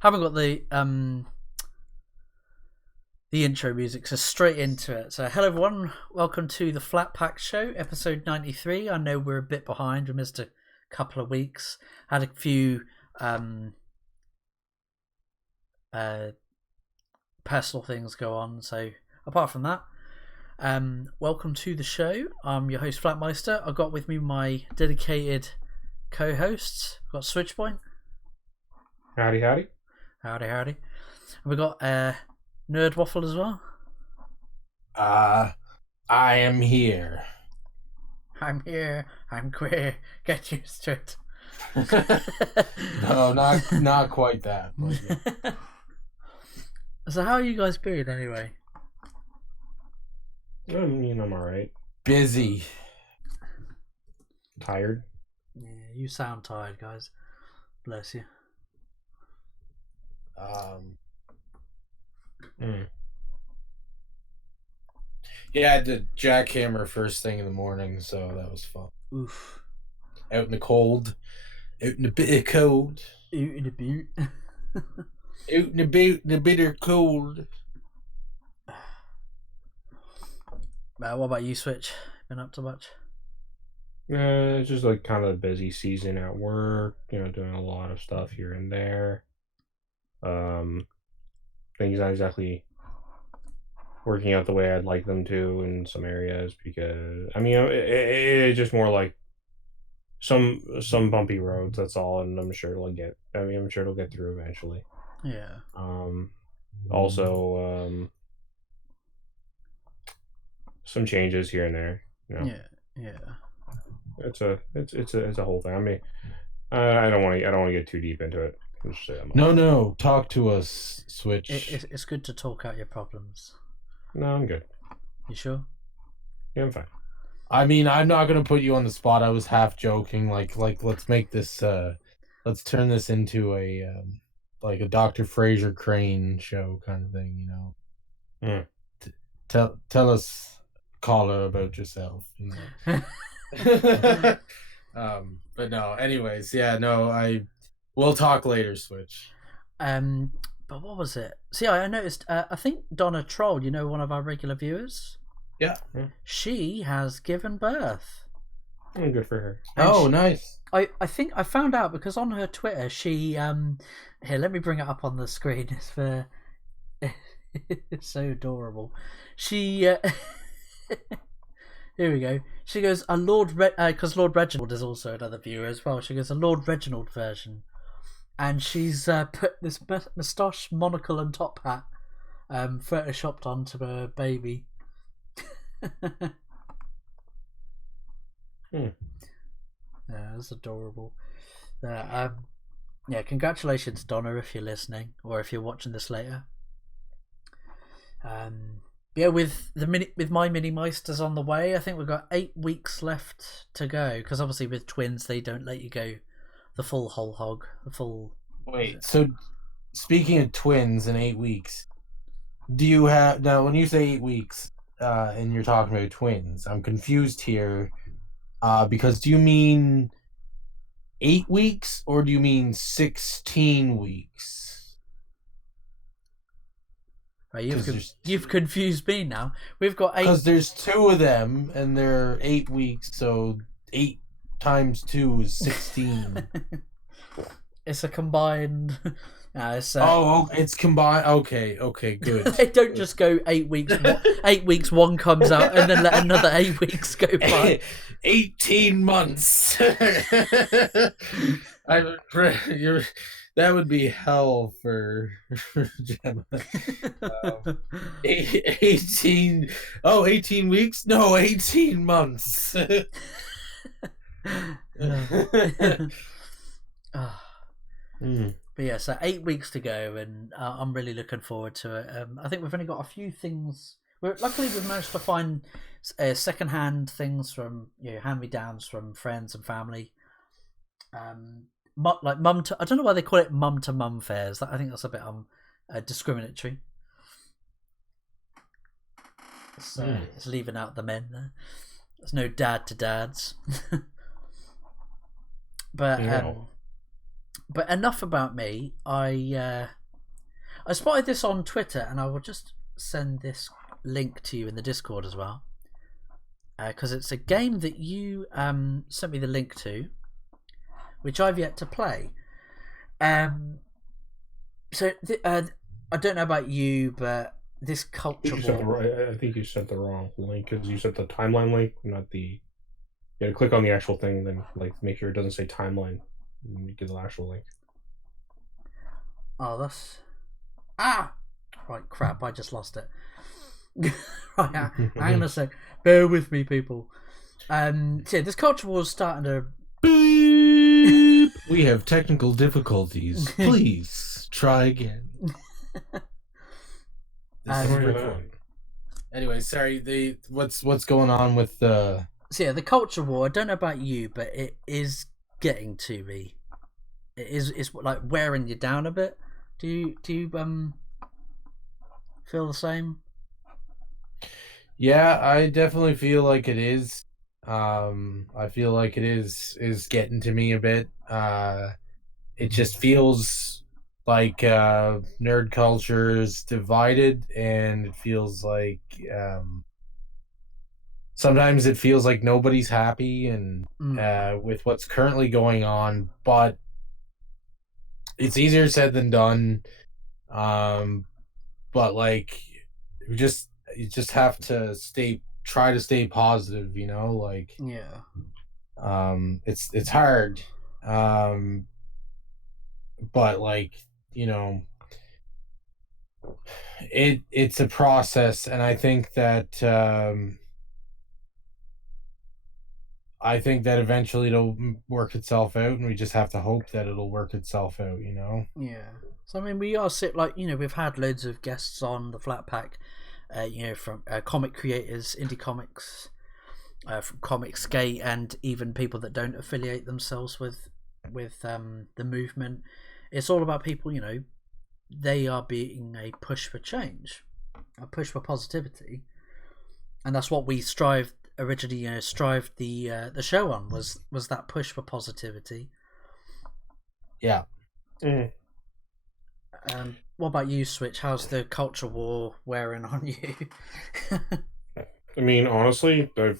Haven't got the intro music, so straight into it. So hello everyone, welcome to the Flatt Pack show, episode 93. I know we're a bit behind, we missed a couple of weeks, had a few personal things go on, so apart from that, welcome to the show. I'm your host Flatmeister. I've got with me my dedicated co-hosts. I've got Switchpoint. Howdy. And we've got Nerd Waffle as well. I am here. I'm here. I'm queer. Get used to it. No, not quite that. But yeah. So how are you guys doing anyway? I mean, I'm alright. Busy. Tired. Yeah, you sound tired, guys. Bless you. Yeah, I did jackhammer first thing in the morning, so that was fun. Oof. Out in the cold. Out in the bitter cold. Out in the boot. Out in the bitter cold. What about you, Switch? Been up to much? It's just like kind of a busy season at work, doing a lot of stuff here and there. Things not exactly working out the way I'd like them to in some areas because it's just more like some bumpy roads, that's all, and I'm sure it'll get through eventually. Yeah. Also some changes here and there. Yeah. It's a whole thing. I mean, I don't want to get too deep into it. No, talk to us, Switch. It's good to talk out your problems. No, I'm good. You sure? Yeah, I'm fine. I mean, I'm not gonna put you on the spot. I was half joking. Like let's make this. Let's turn this into a like a Dr. Fraser Crane show kind of thing. Tell us, caller, about yourself. But no. Anyways, yeah, no. We'll talk later, Switch. But what was it? See, I noticed. I think Donna Troll, one of our regular viewers. Yeah. She has given birth. Oh, good for her. And nice. I think I found out because on her Twitter, she here, let me bring it up on the screen. It's for it's so adorable. She here we go. She goes a because Lord Reginald is also another viewer as well. She goes a Lord Reginald version. And she's put this moustache, monocle, and top hat photoshopped onto her baby. Yeah, that's adorable. Yeah, congratulations, Donna, if you're listening or if you're watching this later. Yeah, with my mini Meisters on the way, I think we've got 8 weeks left to go. Because obviously with twins, they don't let you go the full whole hog, the full. Wait, so speaking of twins in 8 weeks, do you have now? When you say 8 weeks, and you're talking about twins, I'm confused here. Because do you mean 8 weeks or do you mean 16 weeks? Right, you've confused me now. We've got 8. Because there's 2 of them, and they're 8 weeks, so 8 times 2 is 16. It's a combined. It's combined. Okay, good. They don't just go 8 weeks. 8 weeks, one comes out, and then let another 8 weeks go by. 18 months. That would be hell for Gemma. 18 weeks? No, 18 months. But yeah, so 8 weeks to go, and I'm really looking forward to it. I think we've only got a few things. Luckily, we've managed to find second-hand things from hand-me-downs from friends and family. Like mum to, I don't know why they call it mum to mum fairs. I think that's a bit discriminatory. It's leaving out the men there. There's no dad to dads. But But enough about me. I spotted this on Twitter, and I will just send this link to you in the Discord as well, because it's a game that you sent me the link to, which I've yet to play. So I don't know about you, but this culture war. I think you sent the wrong link because you sent the timeline link, not the. Yeah, click on the actual thing, then like make sure it doesn't say timeline. You get the actual link. Oh, that's right. Crap! I just lost it. Right, hang on a sec. Bear with me, people. So yeah, this culture war is starting to. Beep. We have technical difficulties. Please try again. This is recording. Anyway, sorry. What's going on with the? So yeah, the culture war. I don't know about you, but it is getting to me. It's like wearing you down a bit. Do you feel the same? Yeah, I definitely feel like it is. I feel like it is getting to me a bit. It just feels like nerd culture is divided, and it feels like sometimes it feels like nobody's happy and with what's currently going on, but it's easier said than done. But like you just have to try to stay positive, you know, like Yeah. It's hard. But like, you know, it's a process, and I think that eventually it'll work itself out, and we just have to hope that it'll work itself out, you know? Yeah. So I mean, we are we've had loads of guests on the Flatt Pack, from comic creators, indie comics, from Comicsgate, and even people that don't affiliate themselves with the movement. It's all about people, they are being a push for change, a push for positivity, and that's what we originally strived the show on was that push for positivity. Yeah. What about you, Switch? How's the culture war wearing on you? I mean, honestly, I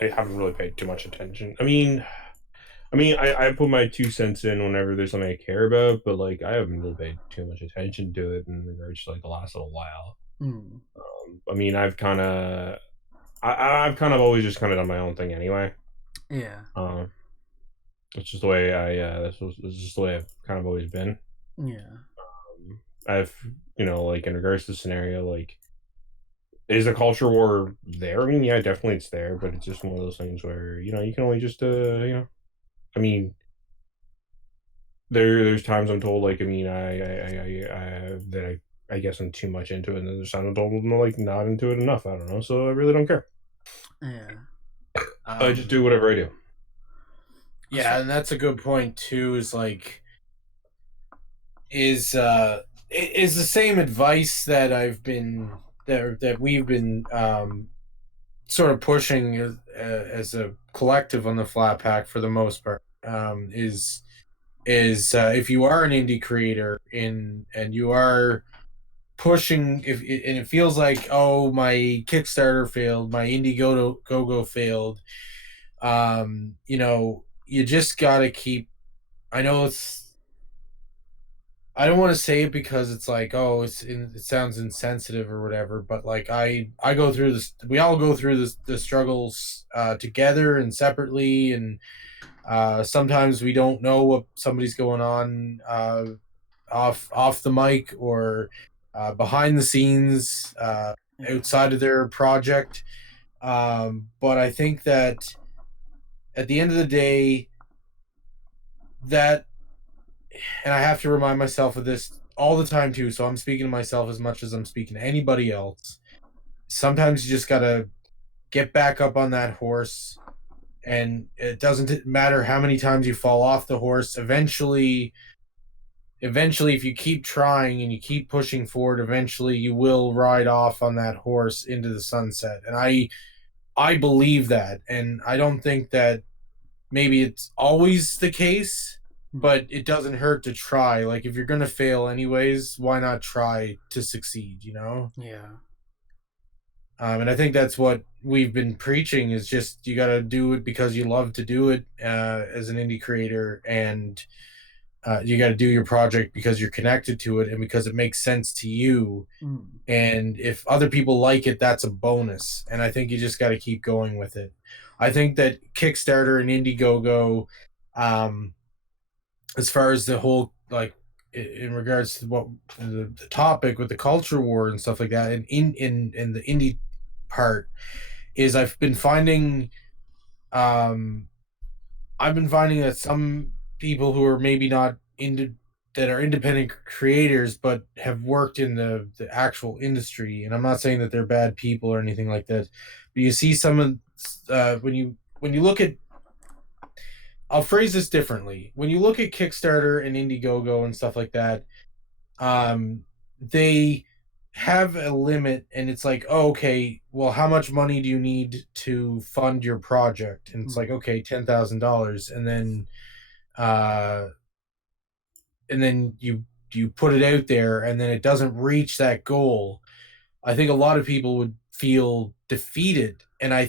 haven't really paid too much attention. I mean, I put my 2 cents in whenever there's something I care about, but like I haven't really paid too much attention to it in regards to like the last little while. I mean, I've kind of always just kind of done my own thing anyway. Yeah. It's just the way this is just the way I've kind of always been. Yeah. I've like in regards to the scenario, like, is a culture war there? I mean, yeah, definitely it's there, but it's just one of those things where you can only just I mean, there's times I'm told like, I mean, I guess I'm too much into it, and then there's times I'm told I'm like not into it enough. I don't know, so I really don't care. Yeah. I just do whatever I do. Yeah, and that's a good point too. Is like, is the same advice that we've been sort of pushing as a collective on the Flatt Pack for the most part. Is if you are an indie creator and you are pushing, and it feels like, oh, my Kickstarter failed, my Indiegogo failed, you just gotta keep. I know I don't want to say it because it's like, oh, it sounds insensitive or whatever, but like I go through this. We all go through the struggles together and separately, and sometimes we don't know what somebody's going on off the mic or behind the scenes outside of their project. But I think that at the end of the day, and I have to remind myself of this all the time too, so I'm speaking to myself as much as I'm speaking to anybody else. Sometimes you just gotta get back up on that horse, and it doesn't matter how many times you fall off the horse. Eventually, if you keep trying and you keep pushing forward, eventually you will ride off on that horse into the sunset. And I believe that, and I don't think that maybe it's always the case, but it doesn't hurt to try. Like, if you're gonna fail anyways, why not try to succeed, you know? Yeah. And I think that's what we've been preaching, is just you got to do it because you love to do it, as an indie creator, and you got to do your project because you're connected to it and because it makes sense to you. Mm. And if other people like it, that's a bonus. And I think you just got to keep going with it. I think that Kickstarter and Indiegogo, um, as far as the whole, like, in regards to what the topic with the culture war and stuff like that, and in the indie part, is um I've been finding that some people who are maybe not into that are independent creators but have worked in the actual industry, and I'm not saying that they're bad people or anything like that, but you see some of, when you look at, I'll phrase this differently. When you look at Kickstarter and Indiegogo and stuff like that, they have a limit, and it's like, oh, okay, well, how much money do you need to fund your project? And it's like, okay, $10,000, uh and then you put it out there, and then it doesn't reach that goal. I think a lot of people would feel defeated, and I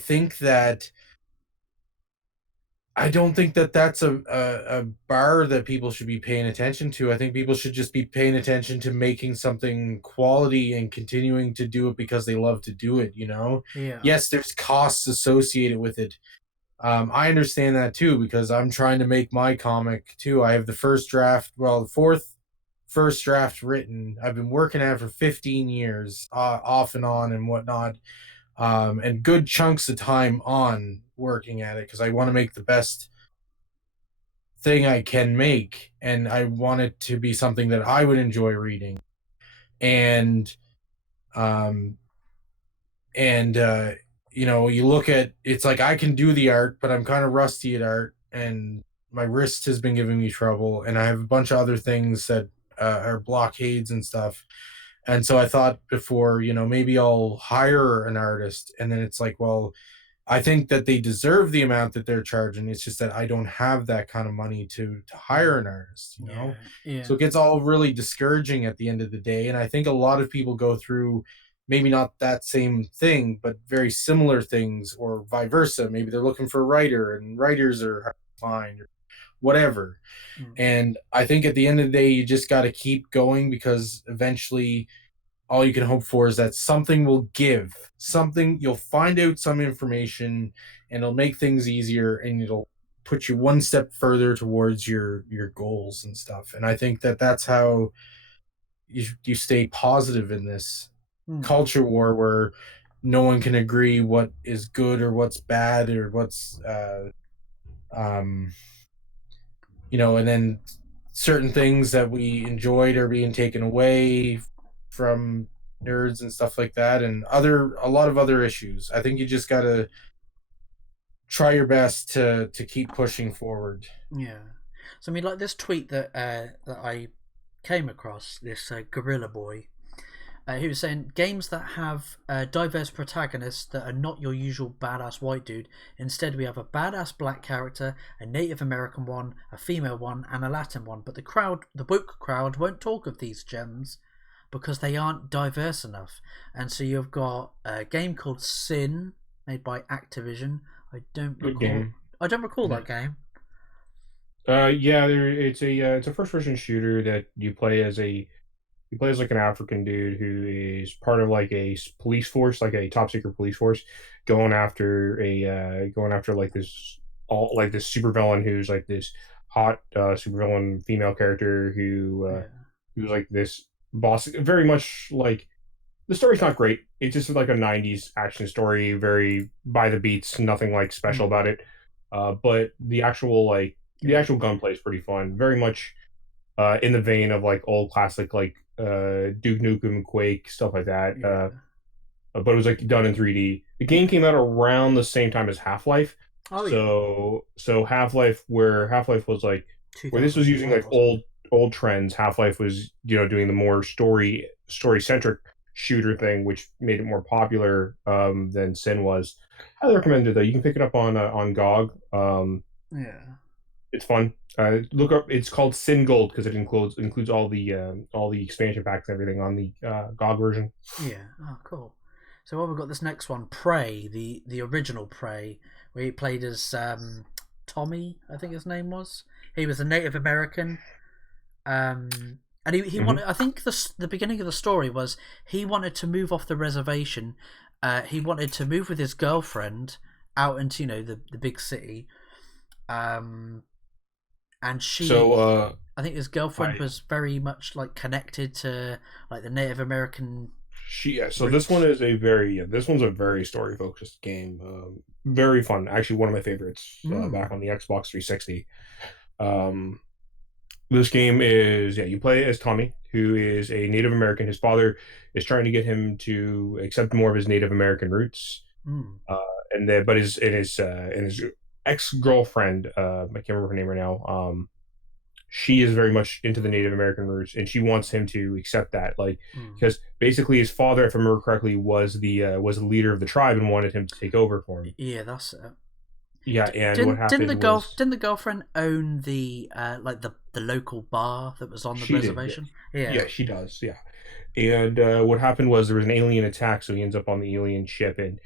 don't think that that's a bar that people should be paying attention to. I think people should just be paying attention to making something quality and continuing to do it because they love to do it, you know? Yeah. Yes, there's costs associated with it. I understand that too, because I'm trying to make my comic too. I have the first draft, well, the fourth first draft written. I've been working at it for 15 years, off and on and whatnot, and good chunks of time on working at it because I want to make the best thing I can make, and I want it to be something that I would enjoy reading. And um and you know, you look at, it's like I can do the art, but I'm kind of rusty at art, and my wrist has been giving me trouble, and I have a bunch of other things that are blockades and stuff. And so I thought before, you know, maybe I'll hire an artist, and then it's like, well, I think that they deserve the amount that they're charging. It's just that I don't have that kind of money to hire an artist, you know? Yeah. So it gets all really discouraging at the end of the day. And I think a lot of people go through maybe not that same thing, but very similar things, or vice versa. Maybe they're looking for a writer, and writers are hard to find, or whatever. And I think at the end of the day, you just got to keep going, because eventually all you can hope for is that something will give. Something, you'll find out some information, and it'll make things easier, and it'll put you one step further towards your goals and stuff. And I think that that's how you stay positive in this culture war, where no one can agree what is good or what's bad, or what's um you know, and then certain things that we enjoyed are being taken away from nerds and stuff like that, and a lot of other issues. I think you just got to try your best to keep pushing forward. Yeah. So I mean, like this tweet that that I came across, this Gorilla Boy, he was saying games that have diverse protagonists that are not your usual badass white dude. Instead, we have a badass black character, a Native American one, a female one, and a Latin one. But the woke crowd, won't talk of these gems because they aren't diverse enough. And so you've got a game called Sin, made by Activision. I don't Good recall. game. I don't recall that game. Yeah, it's a first person shooter that you play as like an African dude who is part of like a police force, like a top secret police force, going after like this super villain who's like this hot super villain female character who's like this boss. Very much like the story's not great. It's just like a '90s action story, very by the beats, nothing like special about it. But the actual gunplay is pretty fun. Very much in the vein of like old classic like Duke Nukem, Quake, stuff like that. But it was like done in 3D. The game came out around the same time as Half-Life. Oh So Half-Life, where Half-Life was like where this was using like old trends, Half-Life was, you know, doing the more story centric shooter thing, which made it more popular than Sin was. Highly recommended though. You can pick it up on GOG. Yeah. It's fun. Look up. It's called Sin Gold because it includes all the expansion packs and everything on the GOG version. Yeah. Oh, cool. So we've got this next one, Prey, the original Prey, where he played as Tommy, I think his name was. He was a Native American. And he wanted. I think the beginning of the story was he wanted to move off the reservation. He wanted to move with his girlfriend out into the big city. And she. So I think his girlfriend I was very much like connected to like the Native American. so roots. this one's a very story focused game. Very fun. Actually, one of my favorites back on the Xbox 360. This game is you play as Tommy, who is a Native American. His father is trying to get him to accept more of his Native American roots. But his ex girlfriend, I can't remember her name right now. She is very much into the Native American roots, and she wants him to accept that, because basically his father, if I remember correctly, was the leader of the tribe and wanted him to take over for him. Yeah, that's it. Yeah, and what happened didn't the girlfriend own the the local bar that was on the reservation? Yeah, she does. Yeah, and what happened was there was an alien attack, so he ends up on the alien ship, and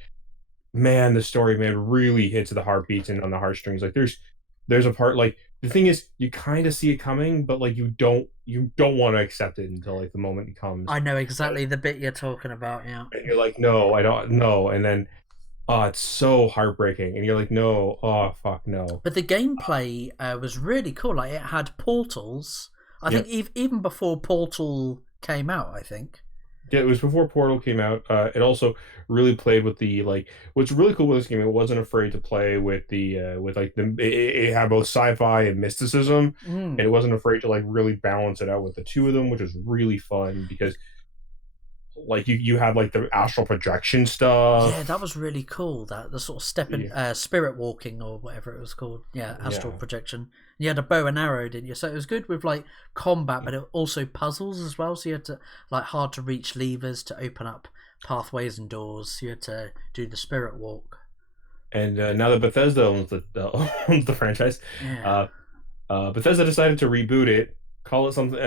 man, the story really hits the heartbeats and on the heartstrings. Like there's a part, like, the thing is you kind of see it coming, but like you don't want to accept it until like the moment it comes. I know exactly the bit you're talking about. Yeah, and you're like, no, I don't know, and then it's so heartbreaking, and you're like, no, oh fuck no. But the gameplay was really cool. Like, it had portals. I think even before Portal came out, I think. Yeah, it was before Portal came out. It also really played with the, like, what's really cool with this game. It wasn't afraid to play with the it had both sci-fi and mysticism, and it wasn't afraid to like really balance it out with the two of them, which was really fun because like you had like the astral projection stuff. Yeah, that was really cool. That the sort of spirit walking or whatever it was called. Yeah, astral projection. You had a bow and arrow, didn't you? So it was good with like combat, but it also puzzles as well. So you had to like hard to reach levers to open up pathways and doors. You had to do the spirit walk. And now that Bethesda owns the franchise, Bethesda decided to reboot it. Call it something.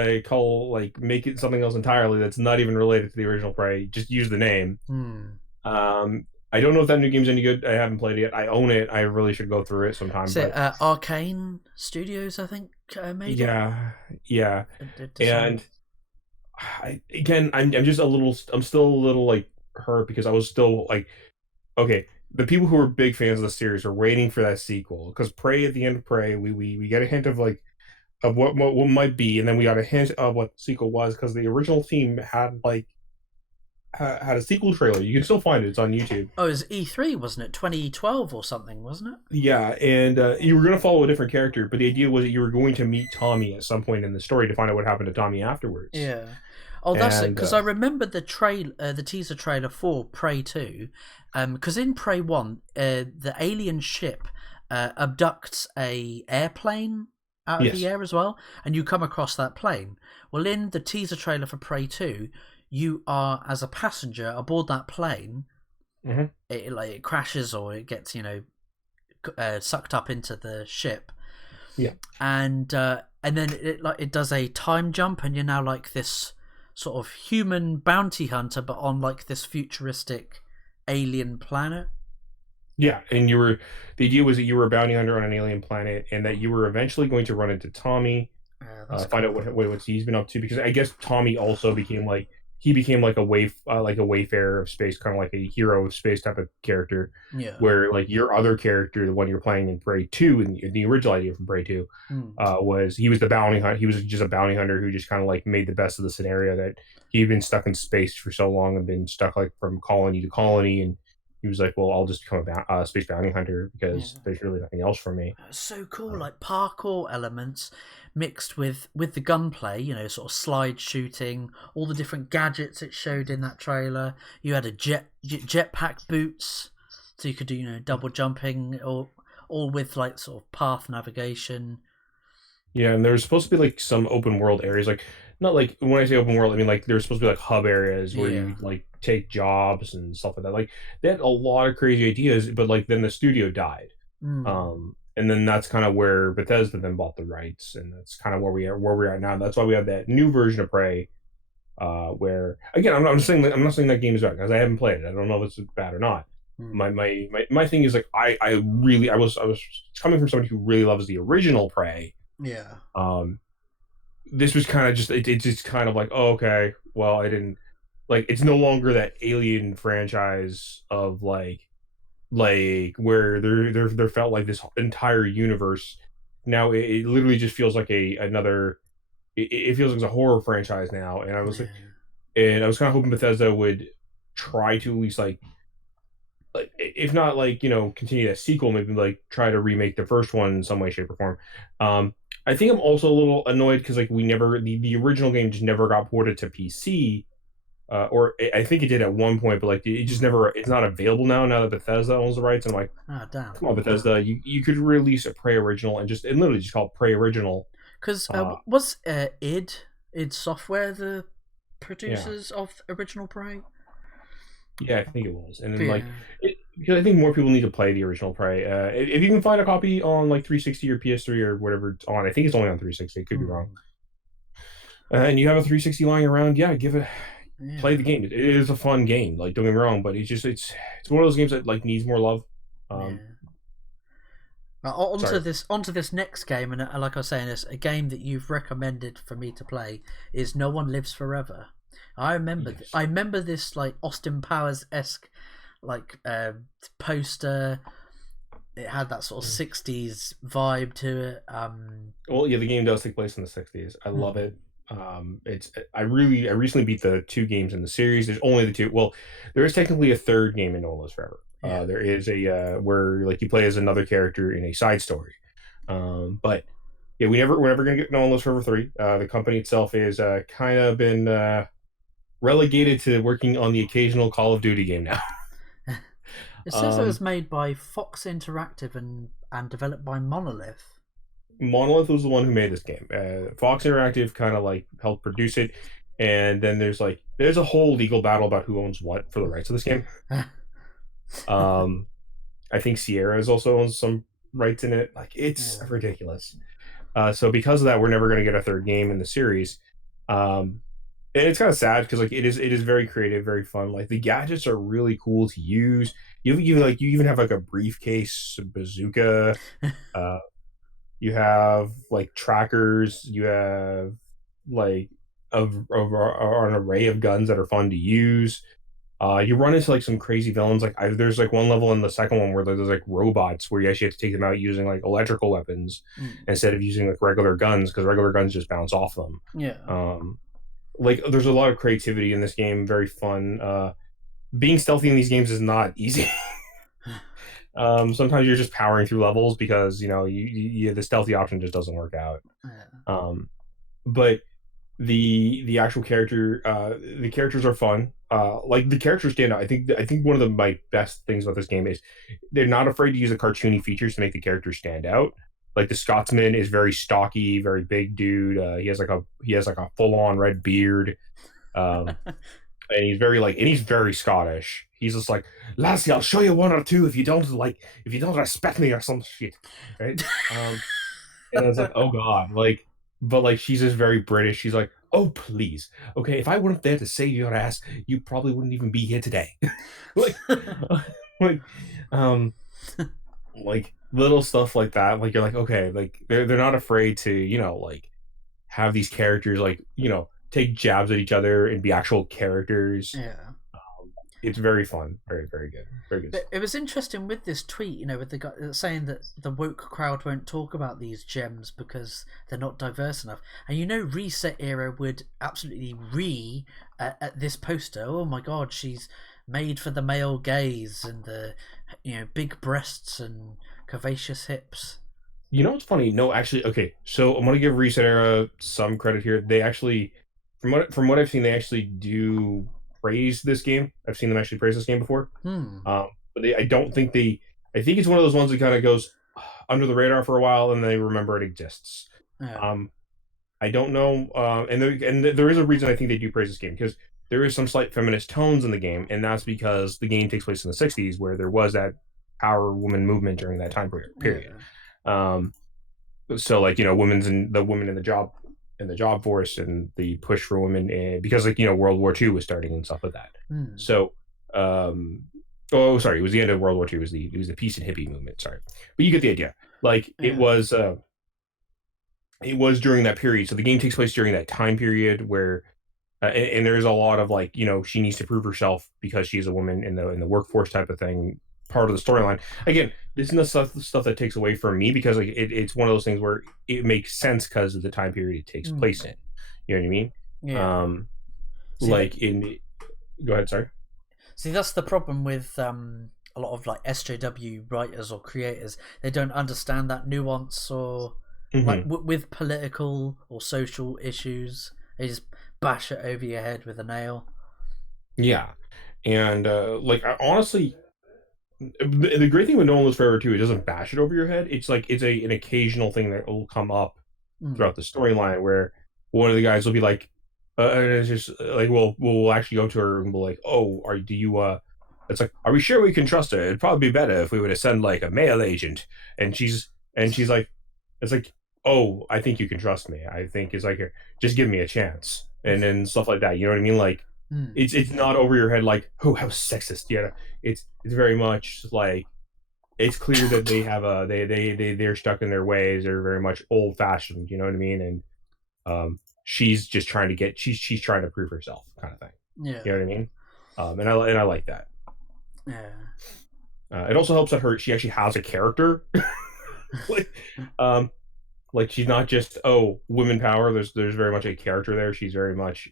Make it something else entirely that's not even related to the original Prey. Just use the name. I don't know if that new game's any good. I haven't played it yet. I own it. I really should go through it sometime. So Arcane Studios, I think, made it. Yeah. And I'm just a little. I'm still a little like hurt because I was still like, okay. The people who are big fans of the series are waiting for that sequel because Prey, at the end of Prey, we get a hint of like. Of what might be, and then we got a hint of what the sequel was because the original team had had a sequel trailer. You can still find it; it's on YouTube. Oh, it was E3, wasn't it? 2012 or something, wasn't it? Yeah, and you were going to follow a different character, but the idea was that you were going to meet Tommy at some point in the story to find out what happened to Tommy afterwards. Yeah. Oh, that's it. Because I remember the teaser trailer for Prey 2. Because in Prey 1, the alien ship abducts a airplane out of the air as well, and you come across that plane. Well, in the teaser trailer for Prey 2, you are as a passenger aboard that plane. It crashes or it gets sucked up into the ship. Yeah, and then it does a time jump, and you're now like this sort of human bounty hunter, but on like this futuristic alien planet. Yeah, and the idea was that you were a bounty hunter on an alien planet, and that you were eventually going to run into Tommy, find out what he's been up to. Because I guess Tommy also became like a wayfarer of space, kind of like a hero of space type of character. Yeah. Where like your other character, the one you're playing in Prey 2, in the original idea from Prey 2, was he was the bounty hunter. He was just a bounty hunter who just kind of like made the best of the scenario that he'd been stuck in space for so long and been stuck like from colony to colony, and he was like, well, I'll just become a space bounty hunter because there's really nothing else for me. So cool, like parkour elements mixed with the gunplay, sort of slide shooting, all the different gadgets it showed in that trailer. You had a jetpack boots, so you could do, double jumping, or all with like sort of path navigation. Yeah, and there's supposed to be like some open world areas, like not like when I say open world, I mean like there's supposed to be like hub areas where you like take jobs and stuff like that. Like they had a lot of crazy ideas, but like then the studio died. And and then that's kind of where Bethesda then bought the rights, and that's kind of where we're at now. That's why we have that new version of Prey, where again, I'm not saying that game is bad because I haven't played it. I don't know if it's bad or not. My thing is like I was coming from somebody who really loves the original Prey. Yeah. This was kind of just it's just kind of like, oh, okay, well, I didn't like, it's no longer that Alien franchise of like where there felt like this entire universe. Now it literally just feels like another. It feels like it's a horror franchise now, and I was kind of hoping Bethesda would try to at least like if not like continue that sequel, maybe like try to remake the first one in some way, shape, or form. I think I'm also a little annoyed because like we never the original game just never got ported to PC, or I think it did at one point, but like it just never. It's not available now. Now that Bethesda owns the rights, I'm like, damn. Come on, Bethesda, you could release a Prey original and literally just call it Prey Original. Because was id Software the producers of original Prey? Yeah, I think it was, and then because I think more people need to play the original Prey. If you can find a copy on like 360 or PS3 or whatever it's on, I think it's only on 360. It could be wrong. And you have a 360 lying around, play the game. It is a fun game. Like, don't get me wrong, but it's one of those games that like needs more love. Onto this next game, and like I was saying, it's a game that you've recommended for me to play. Is No One Lives Forever. I remember this like Austin Powers-esque like poster. It had that sort of 60s vibe to it. Well, yeah, the game does take place in the 60s. I love it. I recently beat the 2 games in the series. There's only the 2. Well, there is technically a 3rd game in No One Lives Forever. There is a where like you play as another character in a side story. But yeah, we're never gonna get No One Lives Forever 3. The company itself is kind of been relegated to working on the occasional Call of Duty game now. It says it was made by Fox Interactive and developed by Monolith. Monolith was the one who made this game. Fox Interactive kind of like helped produce it, and then there's a whole legal battle about who owns what for the rights of this game. I think Sierra has also owns some rights in it. Like, it's ridiculous. So because of that, we're never going to get a 3rd game in the series. And it's kind of sad because like it is very creative, very fun. Like the gadgets are really cool to use. You even have like a briefcase bazooka. You have like trackers. You have like an array of guns that are fun to use. You run into like some crazy villains. Like there's like one level in the second one where there's like robots where you actually have to take them out using like electrical weapons instead of using like regular guns, because regular guns just bounce off them. Like there's a lot of creativity in this game. Very fun. Being stealthy in these games is not easy. Sometimes you're just powering through levels because you the stealthy option just doesn't work out. But the actual characters are fun. Like the characters stand out. I think one of my best things about this game is they're not afraid to use the cartoony features to make the characters stand out. Like the Scotsman is very stocky, very big dude. He has like a full on red beard, and he's very Scottish. He's just like, lassie, I'll show you one or two if you don't respect me or some shit, right? And I was like, oh god, but she's just very British. She's like, oh please, okay, if I weren't there to save your ass, you probably wouldn't even be here today. like little stuff like that. Like you're like, okay, like they're not afraid to have these characters take jabs at each other and be actual characters. It's very fun, very very good, very good. But it was interesting with this tweet, with the guy saying that the woke crowd won't talk about these gems because they're not diverse enough. And Reset Era would absolutely at this poster. Oh my god, she's made for the male gaze and the big breasts and curvaceous hips. What's funny? No, actually, okay. So I'm gonna give Reset Era some credit here. They actually, from what I've seen, they actually do praise this game. I've seen them actually praise this game before. But I don't think I think it's one of those ones that kind of goes under the radar for a while and they remember it exists. I don't know, and there is a reason I think they do praise this game, because there is some slight feminist tones in the game, and that's because the game takes place in the 60s, where there was that power woman movement during that time period. So like women's in the women in the job force and the push for women because like World War II was starting and stuff like that. So oh sorry, it was the end of World War II. It was the peace and hippie movement. Sorry, but you get the idea. Like it was during that period. So the game takes place during that time period where and there's a lot of like she needs to prove herself because she's a woman in the workforce type of thing, part of the storyline. Again, this is the stuff that takes away from me because like it's one of those things where it makes sense because of the time period it takes place in. You know what I mean? Yeah. Go ahead, sorry. See, that's the problem with a lot of like SJW writers or creators. They don't understand that nuance or like with political or social issues. They just bash it over your head with a nail. Yeah, and like honestly, the great thing with No One Lives Forever too, it doesn't bash it over your head. It's like it's an occasional thing that will come up throughout the storyline where one of the guys will be like, and it's just like we'll actually go to her and be like, oh, do you it's like, are we sure we can trust her? It'd probably be better if we were to send like a male agent. And she's like, it's like, oh, I think you can trust me. I think it's like, just give me a chance, and then stuff like that. You know what I mean? Like, it's not over your head. Like, oh, how sexist. Yeah, it's very much like it's clear that they have they're stuck in their ways. They're very much old fashioned. You know what I mean? And she's just trying to she's trying to prove herself, kind of thing. Yeah, you know what I mean? And I like that. Yeah. It also helps that she actually has a character. Like she's not just women power. There's very much a character there. She's very much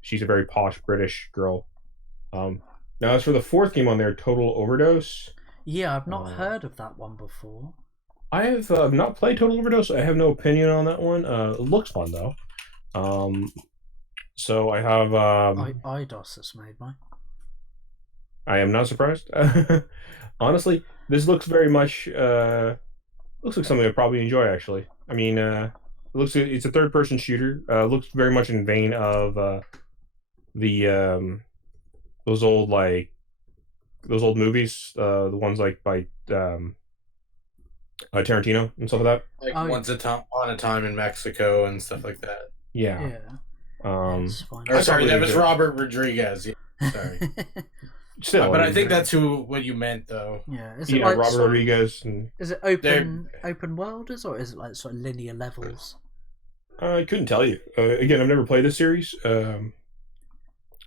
she's a very posh British girl. Now as for the fourth game on there, Total Overdose. Yeah, I've not heard of that one before. I have not played Total Overdose. I have no opinion on that one. It looks fun though. So I have IDOS has made mine. I am not surprised. Honestly, this looks very much looks like something I'd probably enjoy actually. I mean, it's a third person shooter. Looks very much in vein of the those old movies, the ones like by Tarantino and stuff like that. Like Once Upon a Time in Mexico and stuff like that. Yeah. Sorry, that was Robert Rodriguez. Yeah, sorry. Still, but I think that's what you meant, though. Yeah, is it like Robert Rodriguez? Is it open world, or is it like sort of linear levels? I couldn't tell you. Again, I've never played this series,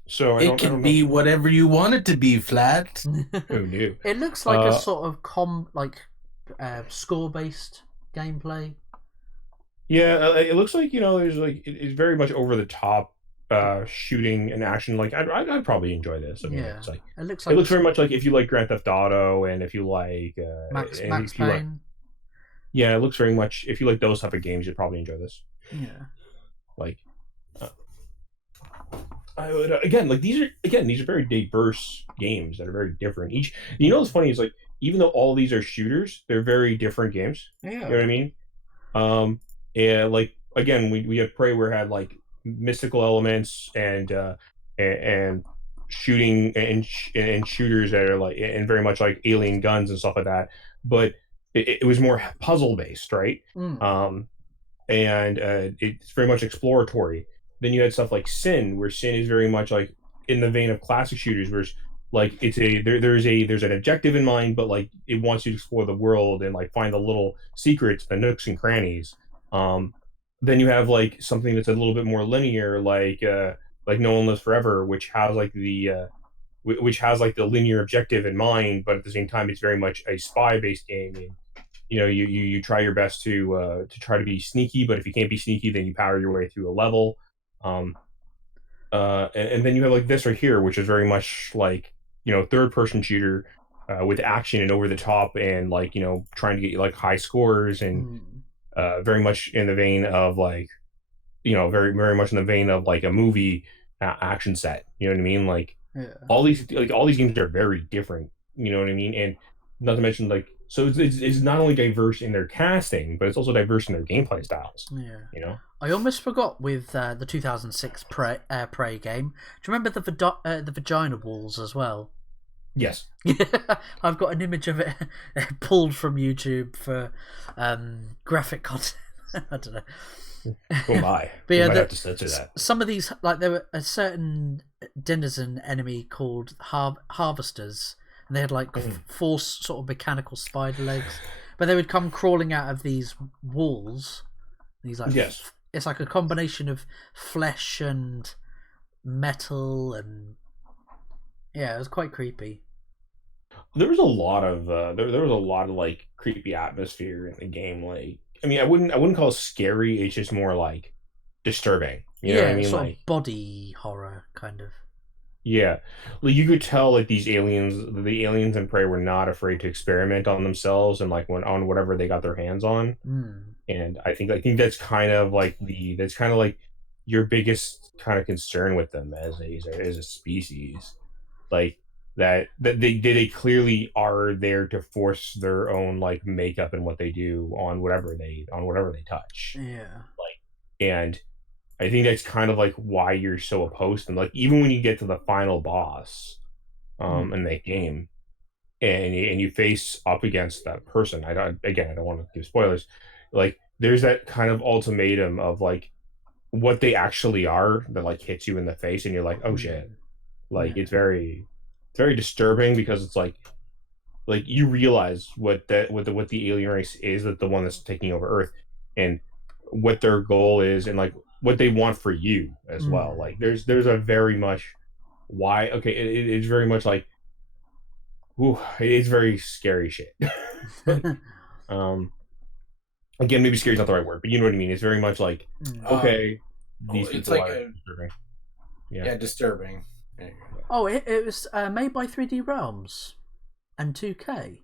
so it can be whatever you want it to be. Flat. Who knew? It looks like a sort of score-based gameplay. Yeah, it looks like there's like it's very much over the top. Shooting and action, like I'd probably enjoy this. I mean, it's like it looks very much like if you like Grand Theft Auto and if you like Max Payne. Yeah, it looks very much if you like those type of games, you'd probably enjoy this. Yeah, like I would again like these are very diverse games that are very different. Each, what's funny is like even though all these are shooters, they're very different games. Yeah, you know what I mean? And like again, we had Prey where it had like mystical elements and shooting and shooters that are like and very much like alien guns and stuff like that, but it was more puzzle based, right? And it's very much exploratory. Then you had stuff like Sin, where Sin is very much like in the vein of classic shooters, where it's like there's an objective in mind, but like it wants you to explore the world and like find the little secrets, the nooks and crannies. Then you have like something that's a little bit more linear, like No One Lives Forever, which has like the linear objective in mind, but at the same time, it's very much a spy-based game. And, you try your best to try to be sneaky, but if you can't be sneaky, then you power your way through a level. And then you have like this right here, which is very much like third-person shooter with action and over the top, and like trying to get like high scores and. Very much in the vein of like, very very much in the vein of like a movie action set. You know what I mean? Like all these games are very different. You know what I mean? And not to mention like so it's not only diverse in their casting, but it's also diverse in their gameplay styles. Yeah. I almost forgot with the 2006 Prey game. Do you remember the vagina walls as well? Yes. I've got an image of it pulled from YouTube for graphic content. I don't know. Oh my. But yeah, might have to censor that. some of these, like there were a certain denizen enemy called harvesters, and they had like four sort of mechanical spider legs, but they would come crawling out of these walls. These like Yes. It's like a combination of flesh and metal, and yeah, it was quite creepy. There was a lot of there was a lot of like creepy atmosphere in the game. Like, I mean, I wouldn't call it scary. It's just more like disturbing. You know what I mean? Sort Like of body horror kind of. yeah, like you could tell like the aliens in Prey were not afraid to experiment on themselves and like when on whatever they got their hands on. And I think that's kind of like your biggest kind of concern with them as a species, like that they clearly are there to force their own like makeup and what they do on whatever they touch. Yeah. Like, and I think that's kind of like why you're so opposed to them. Like even when you get to the final boss, in that game, and you face up against that person. I don't want to give spoilers. Like there's that kind of ultimatum of like what they actually are that like hits you in the face, and you're like, oh shit. Like it's very disturbing because it's like you realize what the alien race is, that the one that's taking over Earth, and what their goal is, and like what they want for you as well. Like there's a very much why okay it's very much like it's very scary shit. Again, maybe scary is not the right word, but you know what I mean. It's very much like okay, these people like are disturbing. Yeah, disturbing. Oh, it was made by 3D Realms and 2K.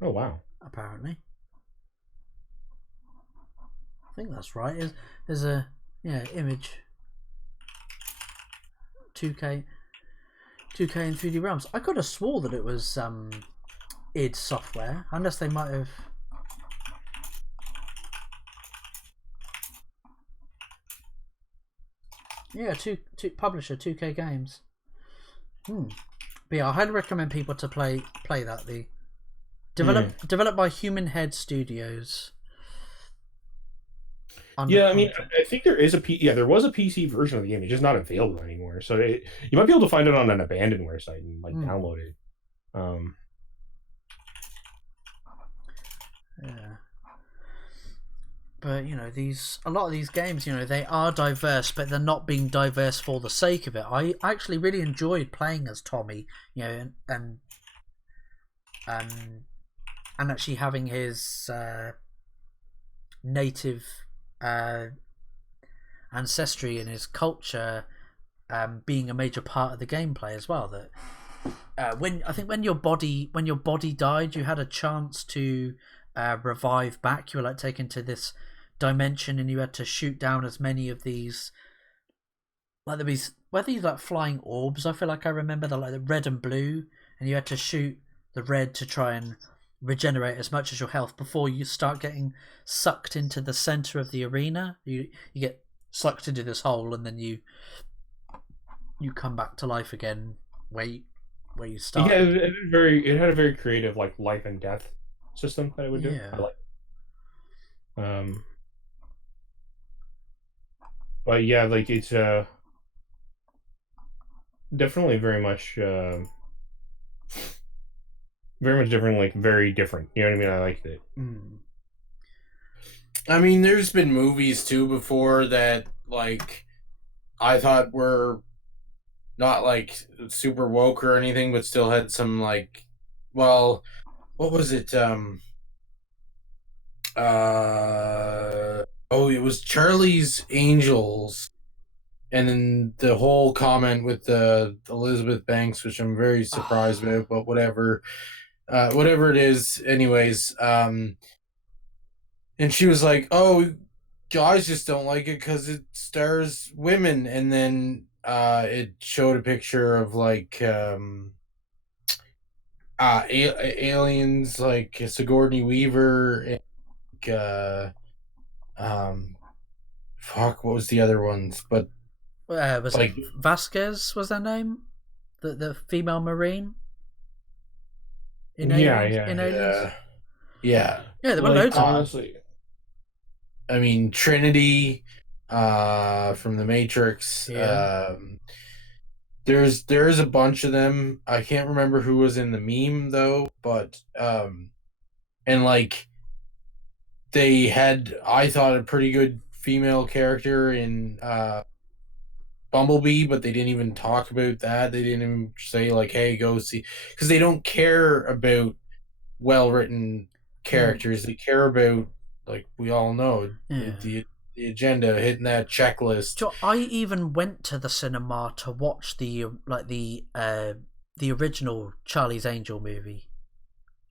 Oh wow! Apparently, I think that's right. There's a image. 2K and 3D Realms. I could have swore that it was id Software, unless they might have. Yeah, publisher 2K Games. But yeah, I highly recommend people to play that. The developed by Human Head Studios. Yeah, I mean, I think there is there was a PC version of the game. It's just not available anymore. So you might be able to find it on an abandonware site and like download it. Yeah. But a lot of these games, they are diverse, but they're not being diverse for the sake of it. I actually really enjoyed playing as Tommy, and actually having his native ancestry and his culture being a major part of the gameplay as well. That when your body died, you had a chance to revive back. You were like taken to this dimension, and you had to shoot down as many of these, like were these like flying orbs? I feel like I remember the red and blue, and you had to shoot the red to try and regenerate as much as your health before you start getting sucked into the center of the arena. You get sucked into this hole, and then you come back to life again where you start. Yeah, it had a very creative like life and death system that it would do. Yeah. I like. But yeah, like it's definitely very much different, like very different. You know what I mean? I liked it. I mean, there's been movies too before that like I thought were not like super woke or anything, but still had some like, well, what was it? It was Charlie's Angels, and then the whole comment with the Elizabeth Banks, which I'm very surprised about, but whatever it is, anyways. And she was like, "Oh, guys just don't like it because it stars women," and then it showed a picture of like aliens like Sigourney Weaver and fuck, what was the other ones? But was like Vasquez was their name, the female marine. in Yeah, Aliens. yeah. In Aliens. Yeah. Yeah, there were Like, loads of them. honestly, I mean, Trinity, from the Matrix. Yeah. There's a bunch of them. I can't remember who was in the meme though, but and like they had, I thought, a pretty good female character in Bumblebee, but they didn't even talk about that. They didn't even say like, "Hey, go see," because they don't care about well written characters. They care about, like we all know, Yeah. the agenda, hitting that checklist. I even went to the cinema to watch the original Charlie's Angel movie.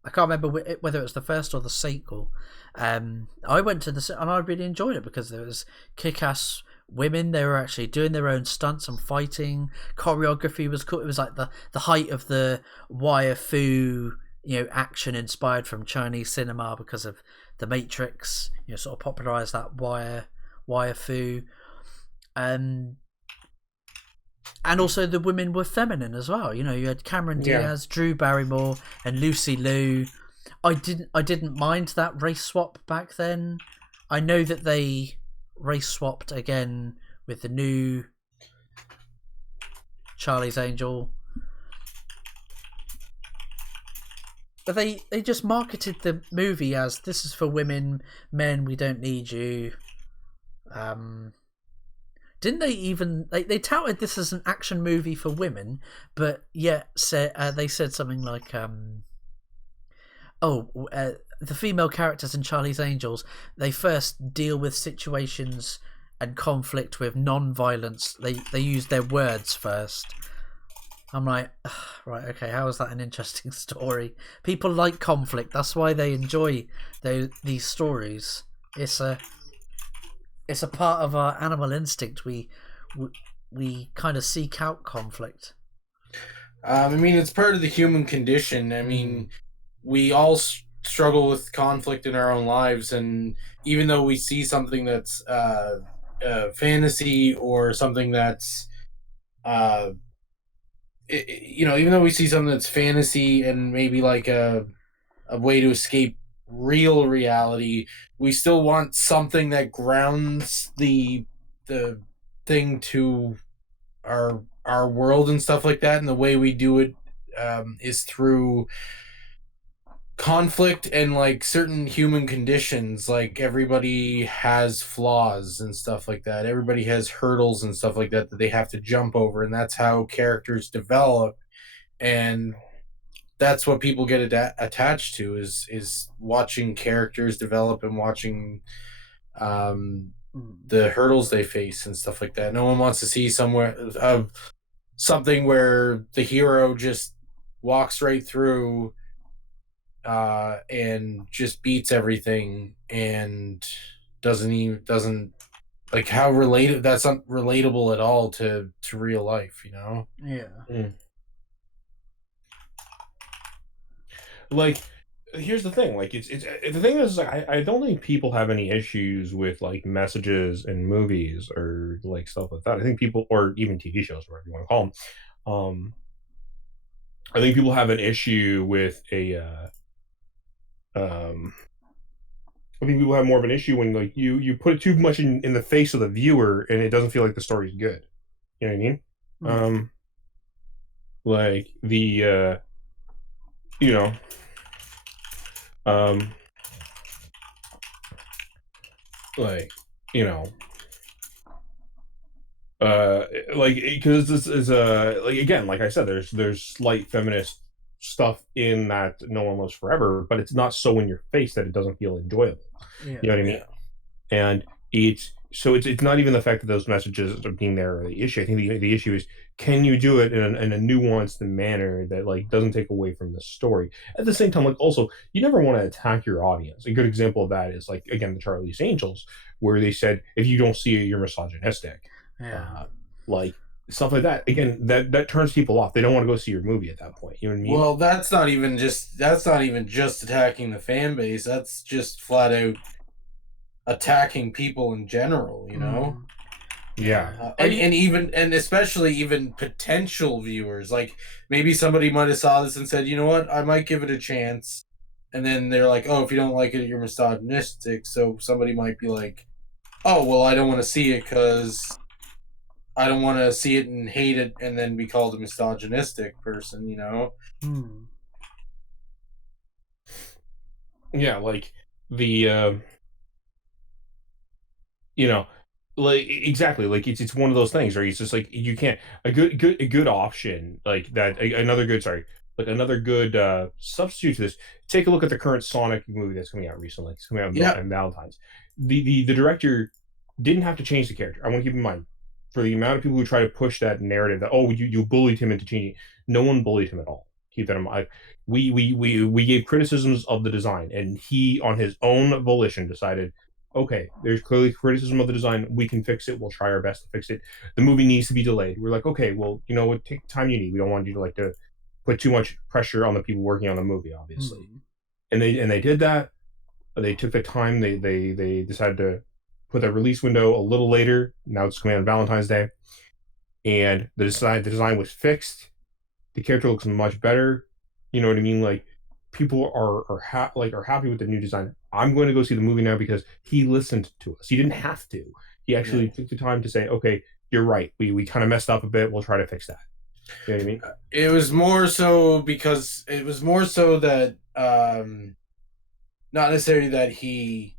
I can't remember whether it was the first or the sequel. I went to and I really enjoyed it because there was kick-ass women. They were actually doing their own stunts and fighting. Choreography was cool. It was like the height of the wire fu, action inspired from Chinese cinema because of the Matrix. Sort of popularized that wire fu. And also the women were feminine as well. You had Cameron Diaz, Drew Barrymore, and Lucy Liu. I didn't mind that race swap back then. I know that they race swapped again with the new Charlie's Angel. But they just marketed the movie as, this is for women, men, we don't need you. Didn't they even they touted this as an action movie for women, but yet they said something like, the female characters in Charlie's Angels, they first deal with situations and conflict with non-violence. They use their words first. I'm like, right, okay, how is that an interesting story? People like conflict. That's why they enjoy these stories. It's a part of our animal instinct. We kind of seek out conflict. I mean, it's part of the human condition. I mean, we all struggle with conflict in our own lives, and even though we see something that's fantasy or something that's even though we see something that's fantasy and maybe like a way to escape real reality, we still want something that grounds the thing to our world and stuff like that. And the way we do it is through conflict and like certain human conditions. Like everybody has flaws and stuff like that. Everybody has hurdles and stuff like that they have to jump over, and that's how characters develop. And that's what people get attached to is watching characters develop and watching the hurdles they face and stuff like that. No one wants to see something where the hero just walks right through and just beats everything and doesn't like how related that's not relatable at all to real life. Yeah. like, here's the thing. Like, it's the thing is, like, I don't think people have any issues with like messages in movies or like stuff like that. I think people, or even TV shows, whatever you want to call them. I think people have an issue with I think people have more of an issue when like you put it too much in the face of the viewer and it doesn't feel like the story's good. You know what I mean? Like the like like, because this is like, again, like I said, there's slight feminist stuff in that No One Lives Forever, but it's not so in your face that it doesn't feel enjoyable. Yeah. You know what I mean? And it's not even the fact that those messages are being there or the issue. I think the issue is, can you do it in a nuanced manner that like doesn't take away from the story? At the same time, like, also, you never want to attack your audience. A good example of that is like, again, the Charlie's Angels, where they said, if you don't see it, you're misogynistic. Yeah. Like stuff like that. Again, that turns people off. They don't want to go see your movie at that point. You know what I mean? Well, that's not even just attacking the fan base. That's just flat out attacking people in general. Yeah. And especially even potential viewers, like maybe somebody might have saw this and said, you know what, I might give it a chance, and then they're like, oh, if you don't like it, you're misogynistic. So somebody might be like, oh, well, I don't want to see it because I don't want to see it and hate it and then be called a misogynistic person, you know? Yeah, like the you know, like exactly, like it's one of those things where it's just like you can't a good option like that another good sorry like another good substitute to this. Take a look at the current Sonic movie that's coming out recently. It's coming out Yeah. on Valentine's. The director didn't have to change the character. I want to keep in mind for the amount of people who try to push that narrative that oh you bullied him into changing. No one bullied him at all. Keep that in mind. We gave criticisms of the design, and he on his own volition decided okay, there's clearly criticism of the design. We can fix it. We'll try our best to fix it. The movie needs to be delayed. We're like, okay, well, you know what? Take the time you need. We don't want you to like to put too much pressure on the people working on the movie, obviously. And they did that. They took the time. They decided to put that release window a little later. Now it's coming on Valentine's Day, and the design was fixed. The character looks much better. You know what I mean? Like people are happy with the new design. I'm going to go see the movie now because he listened to us. He didn't have to. He actually took the time to say, "Okay, you're right. We kind of messed up a bit. We'll try to fix that." You know what I mean? It was more so because it was more so that not necessarily that he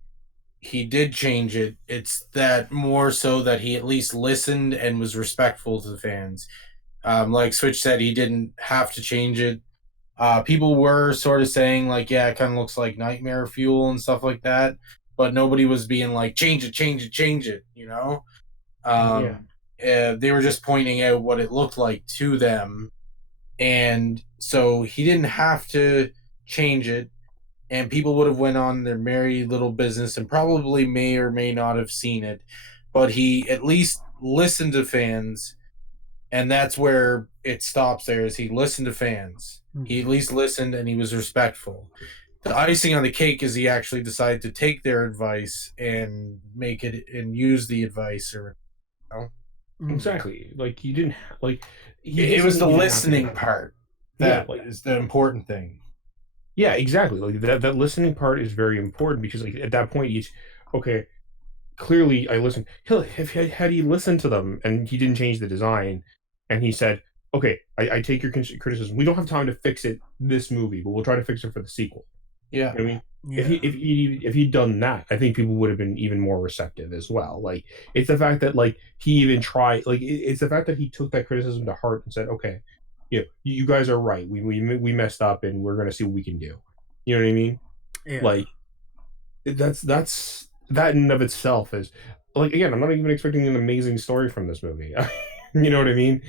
did change it. It's that more so that he at least listened and was respectful to the fans. Like Switch said, he didn't have to change it. People were sort of saying like, yeah, it kind of looks like Nightmare Fuel and stuff like that, but nobody was being like, change it, change it, change it. You know, Yeah. they were just pointing out what it looked like to them, and so he didn't have to change it. And people would have went on their merry little business and probably may or may not have seen it, but he at least listened to fans, and that's where it stops. There is he listened to fans. He at least listened and he was respectful. The icing on the cake is he actually decided to take their advice and make it and use the advice, or you know? Exactly. Like he didn't like It was the he didn't listening part that is the important thing. Yeah, exactly. Like that listening part is very important because like at that point you okay, clearly I listened. Had he listened to them and he didn't change the design and he said, "Okay, I take your criticism. We don't have time to fix it this movie, but we'll try to fix it for the sequel." Yeah. You know what I mean? If he'd done that, I think people would have been even more receptive as well. Like it's the fact that like he even tried like it's the fact that he took that criticism to heart and said, "Okay, you guys are right. We messed up and we're gonna see what we can do." You know what I mean? Yeah. Like that's that in and of itself is like again, I'm not even expecting an amazing story from this movie. You know what I mean?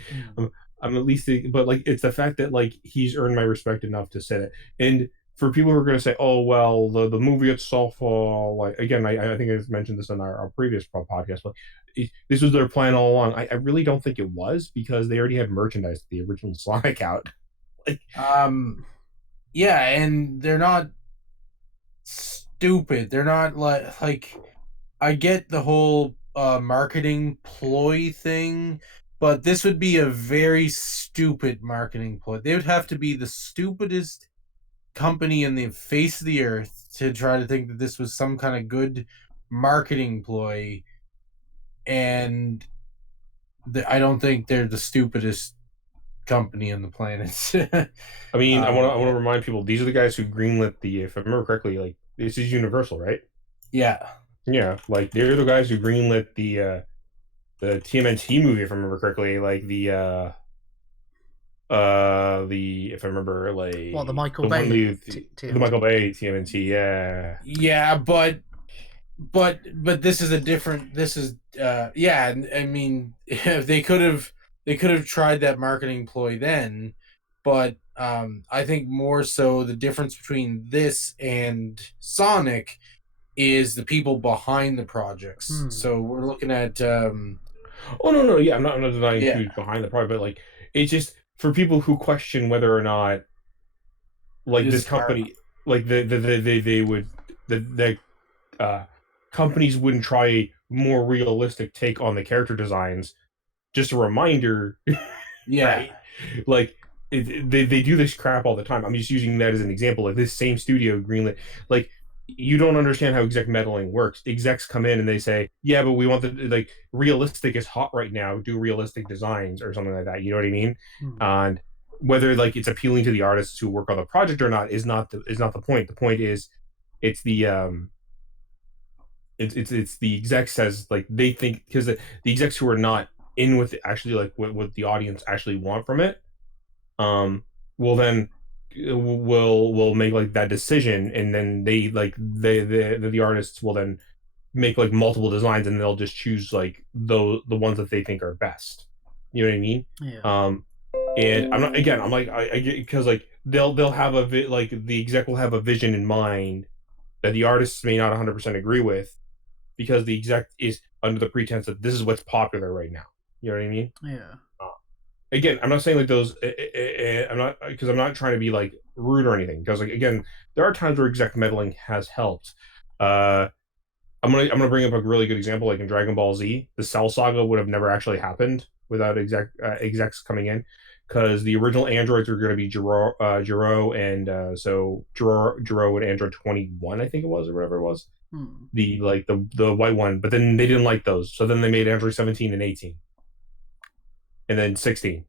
I'm at least but like it's the fact that like he's earned my respect enough to say it. And for people who are going to say, "Oh well, the movie itself," like again, I think I mentioned this in our previous podcast, but this was their plan all along. I really don't think it was because they already had merchandise the original Sonic out. Like, yeah, and they're not stupid. They're not like I get the whole marketing ploy thing, but this would be a very stupid marketing ploy. They would have to be the stupidest company in the face of the earth to try to think that this was some kind of good marketing ploy, and I don't think they're the stupidest company on the planet. I mean, I want to remind people these are the guys who greenlit the, if I remember correctly, like this is Universal, right? Yeah. Yeah, like they're the guys who greenlit the TMNT movie, if I remember correctly, like the if I remember like What, the Michael one Bay the Michael Bay TMNT, yeah. Yeah, but this is a different. This is yeah. I mean, they could have tried that marketing ploy then, but I think more so the difference between this and Sonic is the people behind the projects. So we're looking at Oh no, yeah, I'm not denying who's behind the product, but like it's just for people who question whether or not like this company like they would the companies wouldn't try more realistic take on the character designs. Just a reminder, Yeah. right? Like they do this crap all the time. I'm just using that as an example. Like this same studio greenlit, like you don't understand how exec meddling works. Execs come in and they say, "Yeah, but we want the like realistic is hot right now. Do realistic designs or something like that." You know what I mean? And whether like it's appealing to the artists who work on the project or not is not the point. The point is, it's the it's the execs says like they think because the execs who are not in with actually like what the audience actually want from it will then will make like that decision, and then they like the artists will then make like multiple designs, and they'll just choose like the ones that they think are best. You know what I mean? Yeah. And I'm not again. I'm like I get because like they'll have like the exec will have a vision in mind that the artists may not 100% agree with, because the exec is under the pretense that this is what's popular right now. You know what I mean? Yeah. Again, I'm not saying like those. I'm not because I'm not trying to be like rude or anything. Because like again, there are times where exec meddling has helped. I'm gonna bring up a really good example. Like in Dragon Ball Z, the Cell Saga would have never actually happened without execs coming in, because the original androids were going to be Jiro and so Jiro and Android 21, I think it was, or whatever it was. The like the white one, but then they didn't like those, so then they made Android 17 and 18, and then 16.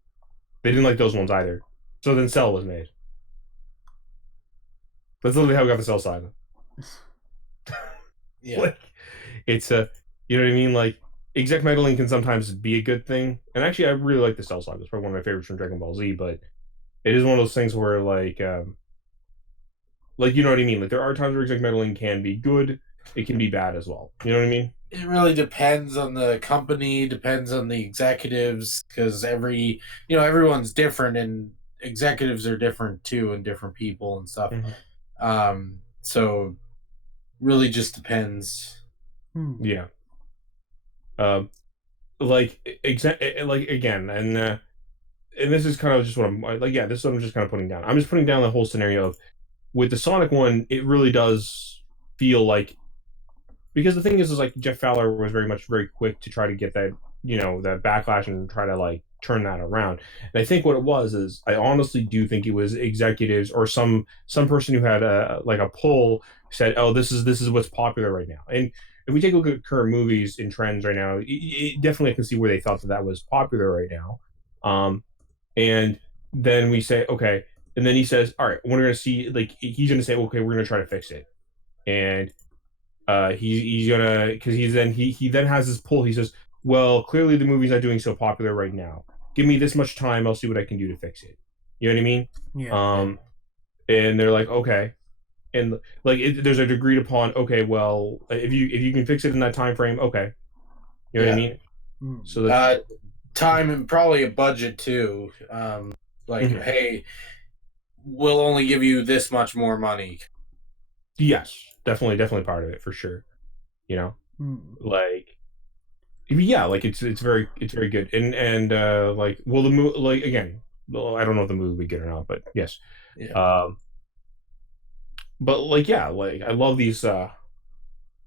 They didn't like those ones either, so then Cell was made. That's literally how we got the Cell Saga. Yeah. Like, it's a, you know what I mean? Like, exec meddling can sometimes be a good thing, and actually, I really like the Cell Saga. It's probably one of my favorites from Dragon Ball Z, but it is one of those things where like you know what I mean? Like, there are times where exec meddling can be good. It can be bad as well. You know what I mean? It really depends on the company, depends on the executives, because everyone's different, and executives are different too, and different people and stuff. So really just depends. Yeah. Like again, and this is kind of just what I'm like. Yeah, this is what I'm just kind of putting down. I'm just putting down the whole scenario of with the Sonic one. It really does feel like, because the thing is like Jeff Fowler was very quick to try to get that that backlash and try to like turn that around. And I think what it was is I honestly do think it was executives or some person who had a like a poll said, oh, this is what's popular right now. And if we take a look at current movies and trends right now, definitely I can see where they thought that was popular right now. And then we say, okay, and then he says, all right, we're going to see, like, he's going to say, okay, we're going to try to fix it. And he's gonna, because he then has this pull. He says, well, clearly the movie's not doing so popular right now. Give me this much time, I'll see what I can do to fix it. You know what I mean? Yeah. And they're like, okay, and like there's a agreed upon. Okay, well, if you can fix it in that time frame, okay. You know what I mean? So that's time and probably a budget too. Hey, we'll only give you this much more money. Yes, definitely part of it for sure. Like, yeah, like it's very good, and like, well, the movie, like, again, well, I don't know if the movie will be good or not, but yes. Yeah. But like, yeah, like I love these and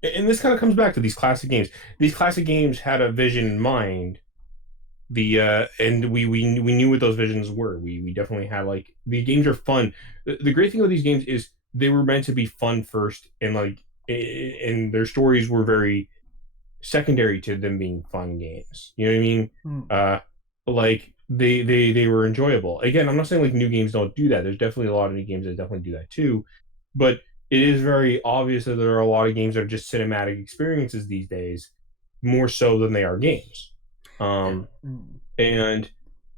this kind of comes back to these classic games. These classic games had a vision in mind. And we knew what those visions were. We definitely had, like, the games are fun. The great thing about these games is they were meant to be fun first, and like and their stories were very secondary to them being fun games. You know what I mean? Like they were enjoyable. Again, I'm not saying like new games don't do that. There's definitely a lot of new games that definitely do that too, but it is very obvious that there are a lot of games that are just cinematic experiences these days, more so than they are games. And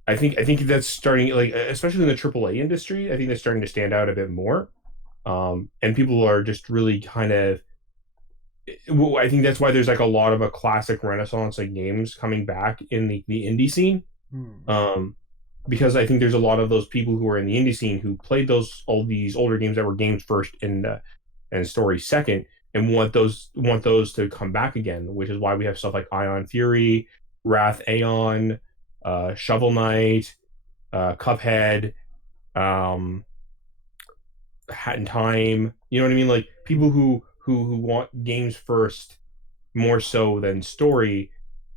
I think that's starting, like, especially in the AAA industry. I think that's starting to stand out a bit more. And people are just really kind of. Well, I think that's why there's like a lot of a classic renaissance of games coming back in the indie scene. Because I think there's a lot of those people who are in the indie scene who played all these older games that were games first and story second, and want those to come back again, which is why we have stuff like Ion Fury, Wrath Aeon, Shovel Knight, Cuphead, Hat in Time. You know what I mean? Like, people who want games first more so than story.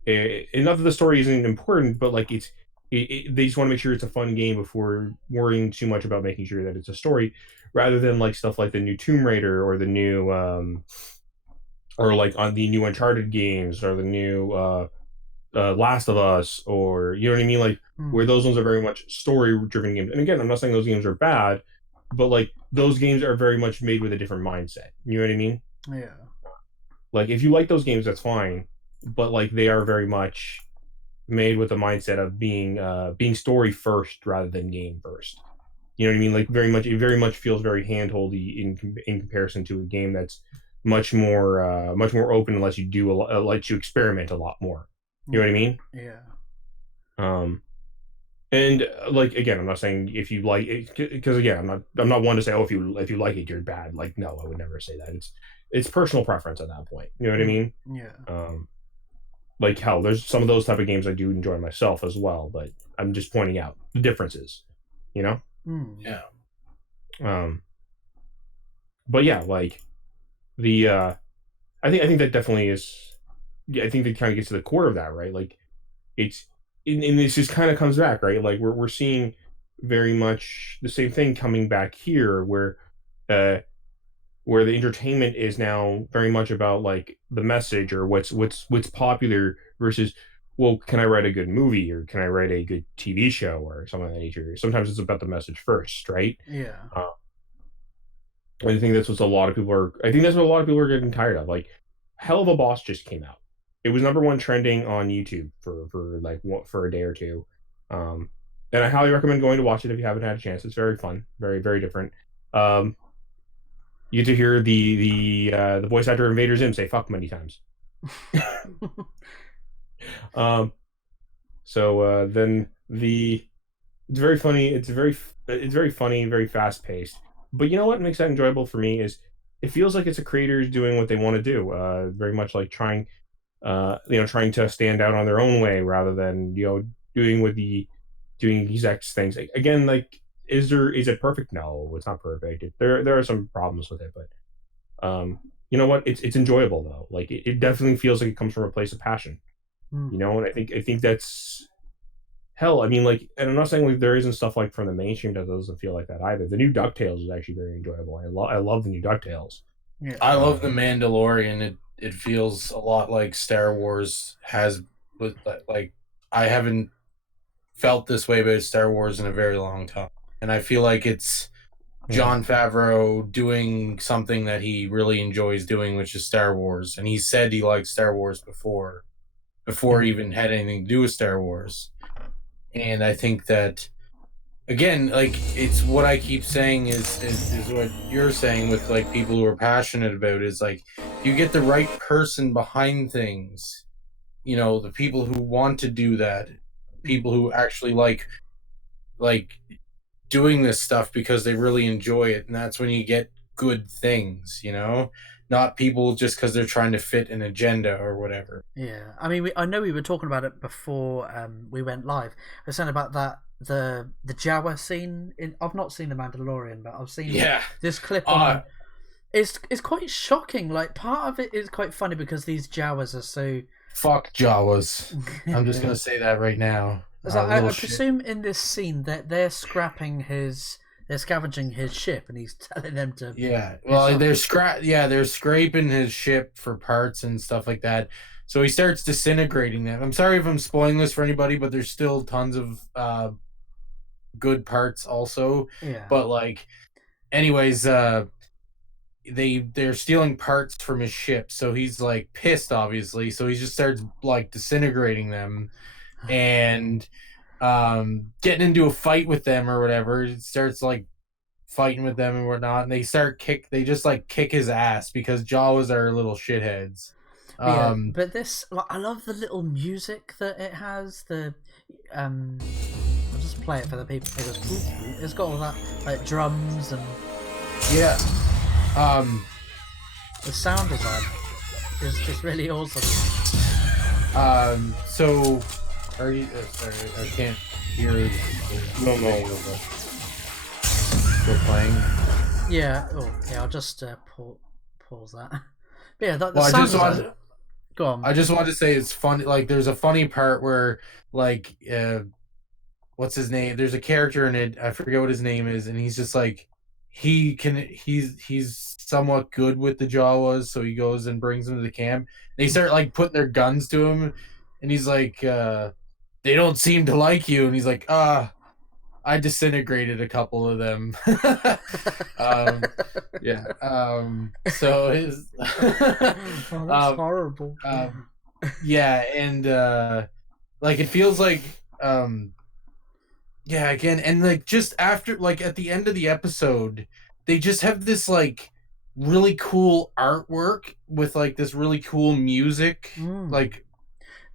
And not that the story isn't important, but like they just want to make sure it's a fun game before worrying too much about making sure that it's a story, rather than like stuff like the new Tomb Raider or the new or like on the new Uncharted games or the new Last of Us, or you know what I mean, like where those ones are very much story driven games. And again, I'm not saying those games are bad, but like those games are very much made with a different mindset. You know what I mean? Yeah. Like if you like those games, that's fine, but like they are very much made with the mindset of being story first rather than game first. You know what I mean? Like it very much feels very handholdy in comparison to a game that's much more open, and lets you lets you experiment a lot more. You know what I mean? Yeah. And like again, I'm not saying if you like it, because again, I'm not one to say, oh, if you like it, you're bad. Like no, I would never say that. It's personal preference at that point. You know what I mean? Yeah. Like hell, there's some of those type of games I do enjoy myself as well, but I'm just pointing out the differences. You know? Yeah. But yeah, like the I think that definitely is. Yeah, I think that kind of gets to the core of that, right? Like it's and this just kind of comes back, right? Like we're seeing very much the same thing coming back here, uh where the entertainment is now very much about like the message or what's popular versus, well, can I write a good movie or can I write a good TV show or something of that nature? Sometimes it's about the message first, right? Yeah. I think that's what a lot of people are. I think that's what a lot of people are getting tired of. Like, Hell of a Boss just came out. It was #1 trending on YouTube for a day or two, and I highly recommend going to watch it if you haven't had a chance. It's very fun, very very different. You get to hear the voice actor Invader Zim say "fuck" many times. Then it's very funny. It's very funny, very fast paced. But you know what makes that enjoyable for me is it feels like it's a creator doing what they want to do. Very much like trying trying to stand out on their own way rather than doing exact things. Again, like is it perfect? No, it's not perfect. There are some problems with it, but you know what? It's enjoyable though. Like it definitely feels like it comes from a place of passion. You know, and I think that's hell. I mean, like, and I'm not saying like there isn't stuff like from the mainstream that doesn't feel like that either. The new DuckTales is actually very enjoyable. I love the new DuckTales. Yeah. I love The Mandalorian. It feels a lot like Star Wars has, but like I haven't felt this way about Star Wars in a very long time, and I feel like it's Jon Favreau doing something that he really enjoys doing, which is Star Wars. And he said he liked Star Wars before he even had anything to do with Star Wars. And I think that, again, like it's what I keep saying is what you're saying with like people who are passionate about is like you get the right person behind things, you know, the people who want to do that, people who actually like doing this stuff because they really enjoy it, and that's when you get good things, you know, not people just because they're trying to fit an agenda or whatever. Yeah, I mean, I know we were talking about it before we went live. I was saying about that the Jawa scene. I've not seen The Mandalorian, but I've seen this clip on. It's quite shocking. Like part of it is quite funny because these Jawas are so fuck Jawas. I'm just gonna say that right now. I presume in this scene that they're scavenging his ship, and he's telling them to. Yeah, well, they're scraping his ship for parts and stuff like that. So he starts disintegrating them. I'm sorry if I'm spoiling this for anybody, but there's still tons of good parts also. Yeah. But like, anyways, they're stealing parts from his ship, so he's like pissed, obviously. So he just starts like disintegrating them. And getting into a fight with them or whatever. It starts like fighting with them and whatnot, and they just like kick his ass because Jawas are little shitheads. But this, like, I love the little music that it has. I'll just play it for the people. It's got all that like drums and the sound design is just really awesome. So. Are you? Sorry, I can't hear. No. Still playing. Yeah. Oh, yeah. I'll just pause that. But yeah, the sound. Go on. I just wanted to say it's funny. Like, there's a funny part where, like, what's his name? There's a character in it. I forget what his name is, and he's just like, he's somewhat good with the Jawas, so he goes and brings them to the camp. They start like putting their guns to him, and he's like, they don't seem to like you, and he's like, I disintegrated a couple of them. Yeah. So his Oh, that's horrible. yeah, and like it feels like yeah, again, and like just after, like at the end of the episode, they just have this like really cool artwork with like this really cool music. Like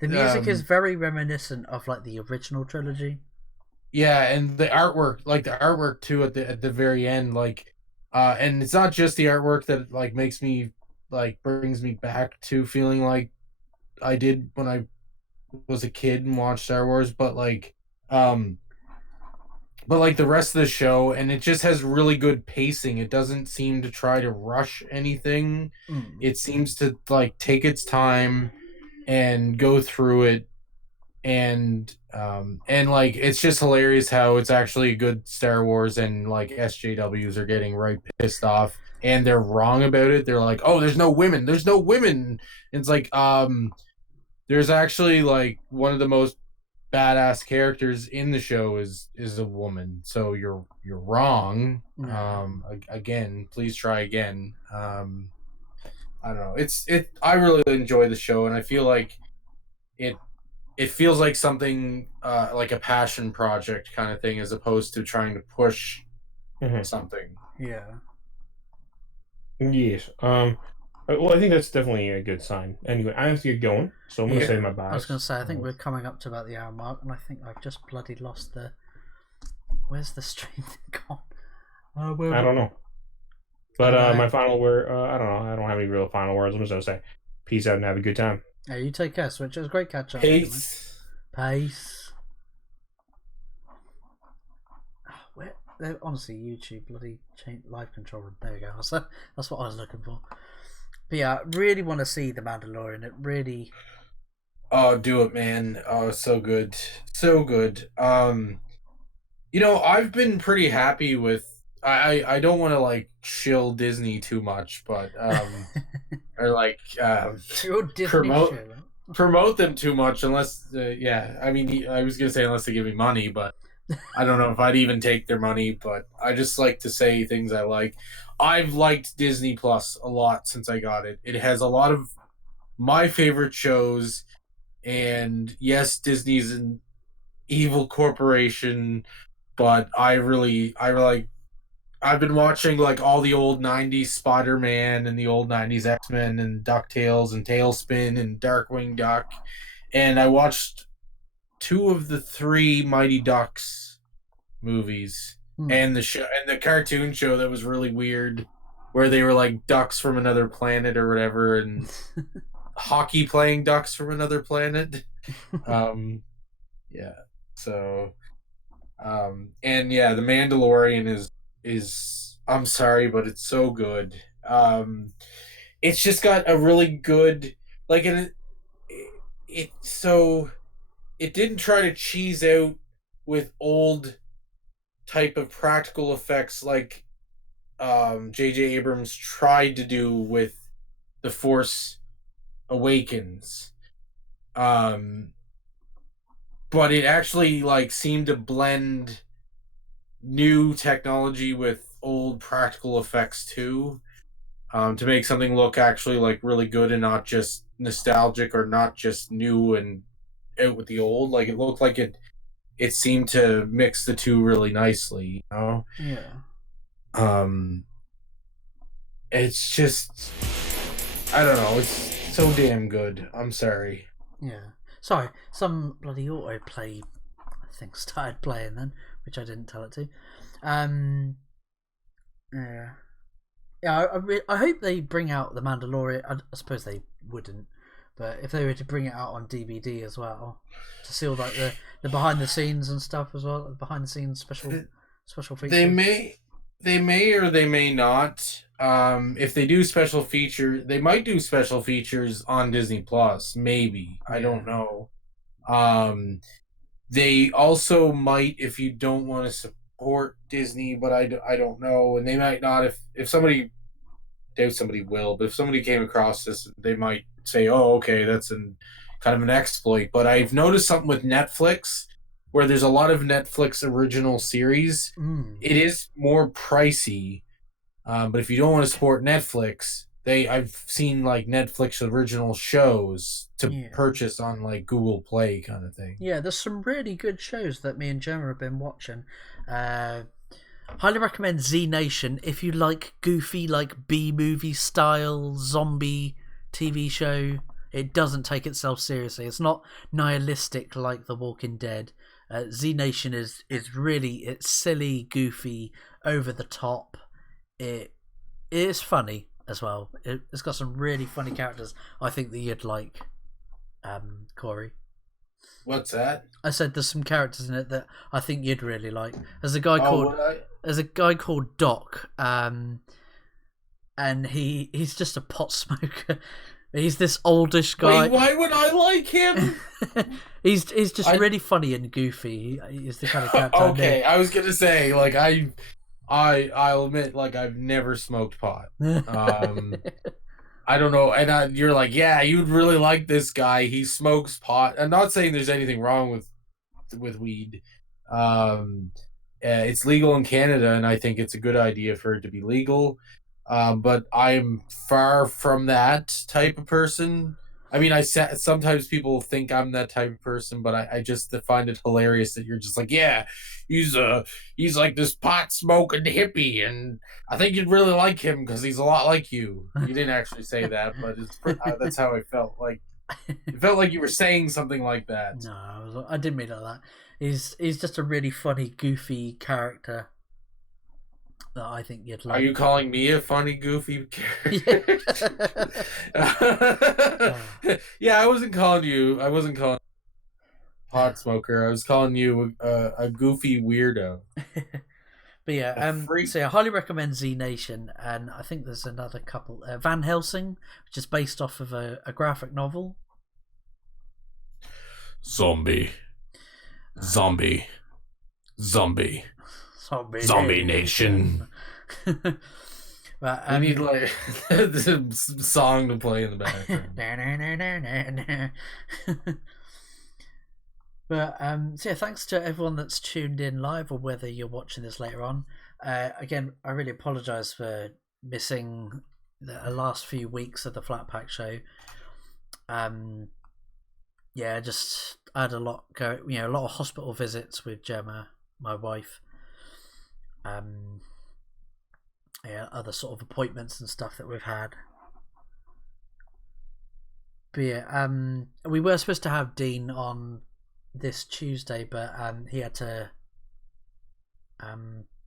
the music is very reminiscent of like the original trilogy. Yeah, and the artwork too at the very end, like and it's not just the artwork that like makes me like brings me back to feeling like I did when I was a kid and watched Star Wars, but like the rest of the show, and it just has really good pacing. It doesn't seem to try to rush anything. It seems to like take its time and go through it, and like it's just hilarious how it's actually a good Star Wars, and like SJWs are getting right pissed off and they're wrong about it. They're like, oh, there's no women. And it's like there's actually like one of the most badass characters in the show is a woman, so you're wrong. Again, please try again. I don't know, I really enjoy the show, and I feel like it feels like something like a passion project kind of thing, as opposed to trying to push something. Yes. Well, I think that's definitely a good sign. Anyway, I have to get going, so I'm going to say my byes. I was going to say, I think we're coming up to about the hour mark, and I think I've just bloody lost the... Where's the stream gone? I don't know. But my final word, I don't know. I don't have any real final words. I'm just going to say peace out and have a good time. Yeah, you take care, Switch. It was a great catch up. Peace. Peace. Honestly, YouTube bloody live controller. There we go. That's what I was looking for. But yeah, I really want to see The Mandalorian. It really... Oh, do it, man. Oh, so good. So good. You know, I've been pretty happy with... I don't want to, like, shill Disney too much, but... or, like... promote them too much, unless... yeah, I mean, I was going to say unless they give me money, but... I don't know if I'd even take their money, but I just like to say things I like. I've liked Disney Plus a lot since I got it. It has a lot of my favorite shows, and yes, Disney's an evil corporation, but I've been watching like all the old 90s Spider-Man and the old 90s X-Men and DuckTales and Tailspin and Darkwing Duck, and I watched 2 of the 3 Mighty Ducks movies, and the cartoon show that was really weird, where they were like ducks from another planet or whatever, and hockey playing ducks from another planet. Yeah. So, and yeah, The Mandalorian is I'm sorry, but it's so good. It's just got a really good, like, it didn't try to cheese out with old type of practical effects like J.J. Abrams tried to do with The Force Awakens. But it actually like seemed to blend new technology with old practical effects too, to make something look actually like really good and not just nostalgic or not just new and out with the old. Like, it looked like it seemed to mix the two really nicely, you know? Yeah. It's just, I don't know, it's so damn good. I'm sorry. Yeah. Sorry, some bloody autoplay thing started playing then, which I didn't tell it to. Yeah. Yeah, I hope they bring out The Mandalorian. I suppose they wouldn't, but if they were to bring it out on DVD as well, to see all like the behind the scenes and stuff as well, behind the scenes special features. They may or they may not. If they do special feature, they might do special features on Disney Plus. Maybe, I don't know. Um, they also might, if you don't want to support Disney, but I don't know, and they might not. If somebody, doubt somebody will, but if somebody came across this, they might say, "Oh, okay, that's kind of an exploit." But I've noticed something with Netflix, where there's a lot of Netflix original series. It is more pricey, but if you don't want to support Netflix, I've seen like Netflix original shows to purchase on like Google Play kind of thing. Yeah, there's some really good shows that me and Gemma have been watching. Highly recommend Z Nation if you like goofy, like B-movie style zombie TV show. It doesn't take itself seriously. It's not nihilistic like The Walking Dead. Z Nation is it's silly, goofy, over the top. It is funny as well. It's got some really funny characters. I think that you'd like, Corey. What's that? I said there's some characters in it that I think you'd really like. There's a guy called Doc, and he's just a pot smoker. He's this oldish guy. Wait, why would I like him? he's just really funny and goofy. He's the kind of character. Okay, I was gonna say, like, I'll admit, like, I've never smoked pot. I don't know, and you're like, yeah, you'd really like this guy. He smokes pot. I'm not saying there's anything wrong with weed. It's legal in Canada, and I think it's a good idea for it to be legal. But I'm far from that type of person. I mean, sometimes people think I'm that type of person, but I just find it hilarious that you're just like, yeah, he's like this pot smoking hippie, and I think you'd really like him because he's a lot like you. You didn't actually say that, but that's how I felt. Like, it felt like you were saying something like that. No, I didn't mean it like that. He's just a really funny, goofy character that I think you'd like. Are you calling me a funny, goofy character? Yeah, I wasn't calling pot smoker. I was calling you a goofy weirdo. But yeah, so I highly recommend Z Nation, and I think there's another couple. Van Helsing, which is based off of a graphic novel. Zombie Nation. But, I need like the song to play in the background. But so yeah, thanks to everyone that's tuned in live, or whether you're watching this later on. Again, I really apologise for missing the last few weeks of the Flatt Pack show. Yeah, I had a lot a lot of hospital visits with Gemma, my wife. Yeah, other sort of appointments and stuff that we've had. But yeah, we were supposed to have Dean on this Tuesday, but he had to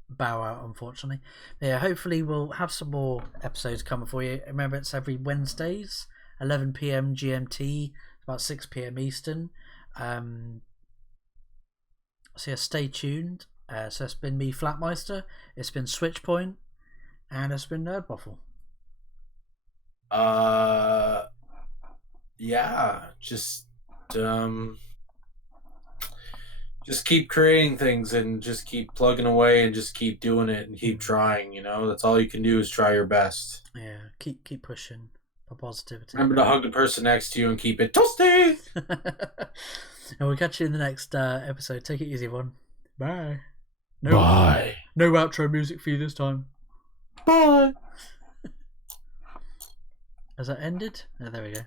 bow out, unfortunately. But yeah, hopefully we'll have some more episodes coming for you. Remember, it's every Wednesdays, 11 PM GMT, about 6 PM Eastern. So yeah, stay tuned. So it's been me, Flatmeister. It's been Switchpoint, and it's been Nerdwaffle. Yeah, just keep creating things and just keep plugging away and just keep doing it and keep trying. You know, that's all you can do is try your best. Yeah, keep pushing for positivity. Remember to hug the person next to you and keep it toasty. And we'll catch you in the next episode. Take it easy, everyone. Bye. Bye. No outro music for you this time. Bye. Has that ended? Oh, there we go.